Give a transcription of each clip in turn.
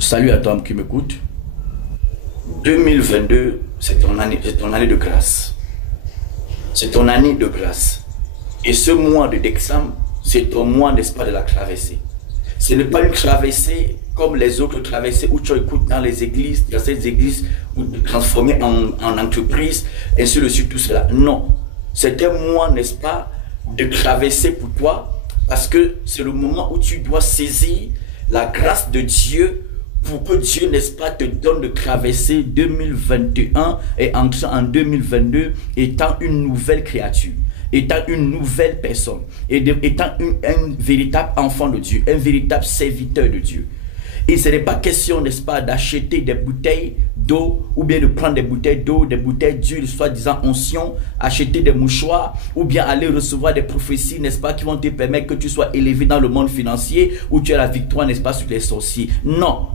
Salut à toi qui m'écoute. 2022, c'est ton année de grâce. C'est ton année de grâce. Et ce mois de décembre, c'est ton mois, n'est-ce pas, de la traversée. Ce n'est pas une traversée comme les autres traversées où tu écoutes dans les églises, dans ces églises transformées en entreprise, et ainsi de suite, tout cela. Non. C'est un mois, n'est-ce pas, de traversée pour toi, parce que c'est le moment où tu dois saisir la grâce de Dieu pour que Dieu, n'est-ce pas, te donne de traverser 2021 et entrer en 2022 étant une nouvelle créature, étant une nouvelle personne, étant un véritable enfant de Dieu, un véritable serviteur de Dieu. Et ce n'est pas question, n'est-ce pas, d'acheter des bouteilles d'eau ou bien de prendre des bouteilles d'eau, des bouteilles d'huile, soi-disant onction, acheter des mouchoirs ou bien aller recevoir des prophéties, n'est-ce pas, qui vont te permettre que tu sois élevé dans le monde financier où tu as la victoire, n'est-ce pas, sur les sorciers. Non.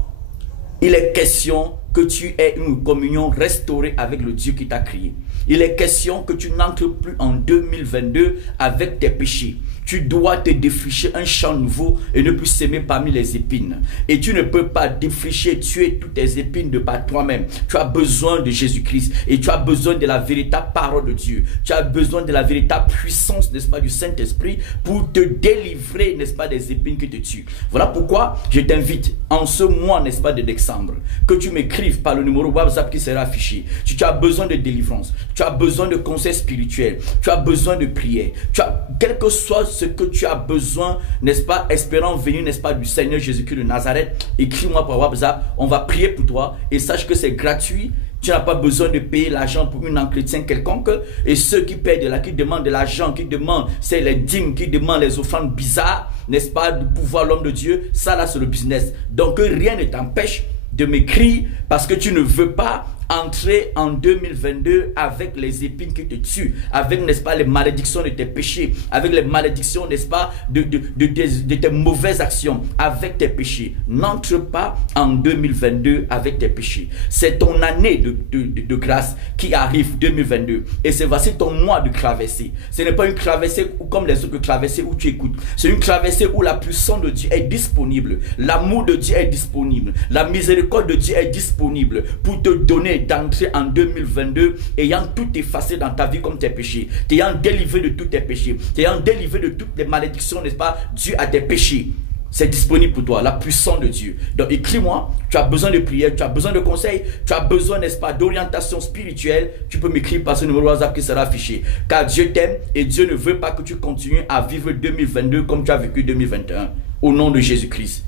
Il est question que tu aies une communion restaurée avec le Dieu qui t'a créé. Il est question que tu n'entres plus en 2022 avec tes péchés. Tu dois te défricher un champ nouveau et ne plus s'aimer parmi les épines. Et tu ne peux pas défricher, tuer toutes tes épines de par toi-même. Tu as besoin de Jésus-Christ et tu as besoin de la véritable parole de Dieu. Tu as besoin de la véritable puissance, n'est-ce pas, du Saint-Esprit pour te délivrer, n'est-ce pas, des épines qui te tuent. Voilà pourquoi je t'invite en ce mois, n'est-ce pas, de décembre, que tu m'écrives par le numéro WhatsApp qui sera affiché. Si tu as besoin de délivrance, tu as besoin de conseils spirituels, tu as besoin de prière, quel que soit ce que tu as besoin, n'est-ce pas, espérant venir, n'est-ce pas, du Seigneur Jésus-Christ de Nazareth, écris-moi par WhatsApp, on va prier pour toi et sache que c'est gratuit. Tu n'as pas besoin de payer l'argent pour un entretien quelconque. Et ceux qui paient qui demandent de l'argent, qui demandent, c'est les dîmes, qui demandent les offrandes bizarres, n'est-ce pas, de pouvoir l'homme de Dieu, ça là c'est le business. Donc rien ne t'empêche de m'écrire parce que tu ne veux pas entrer en 2022 avec les épines qui te tuent, avec, n'est-ce pas, les malédictions de tes péchés, avec les malédictions, n'est-ce pas, de tes mauvaises actions, avec tes péchés. N'entre pas en 2022 avec tes péchés. C'est ton année de grâce qui arrive 2022 et c'est voici ton mois de traversée. Ce n'est pas une traversée comme les autres traversées où tu écoutes. C'est une traversée où la puissance de Dieu est disponible, l'amour de Dieu est disponible, la miséricorde de Dieu est disponible pour te donner d'entrer en 2022 ayant tout effacé dans ta vie comme tes péchés, t'ayant délivré de tous tes péchés, t'ayant délivré de toutes les malédictions, n'est-ce pas, dû à tes péchés. C'est disponible pour toi, la puissance de Dieu. Donc écris-moi, tu as besoin de prière, tu as besoin de conseils, tu as besoin, n'est-ce pas, d'orientation spirituelle, tu peux m'écrire par ce numéro WhatsApp qui sera affiché. Car Dieu t'aime et Dieu ne veut pas que tu continues à vivre 2022 comme tu as vécu 2021. Au nom de Jésus-Christ.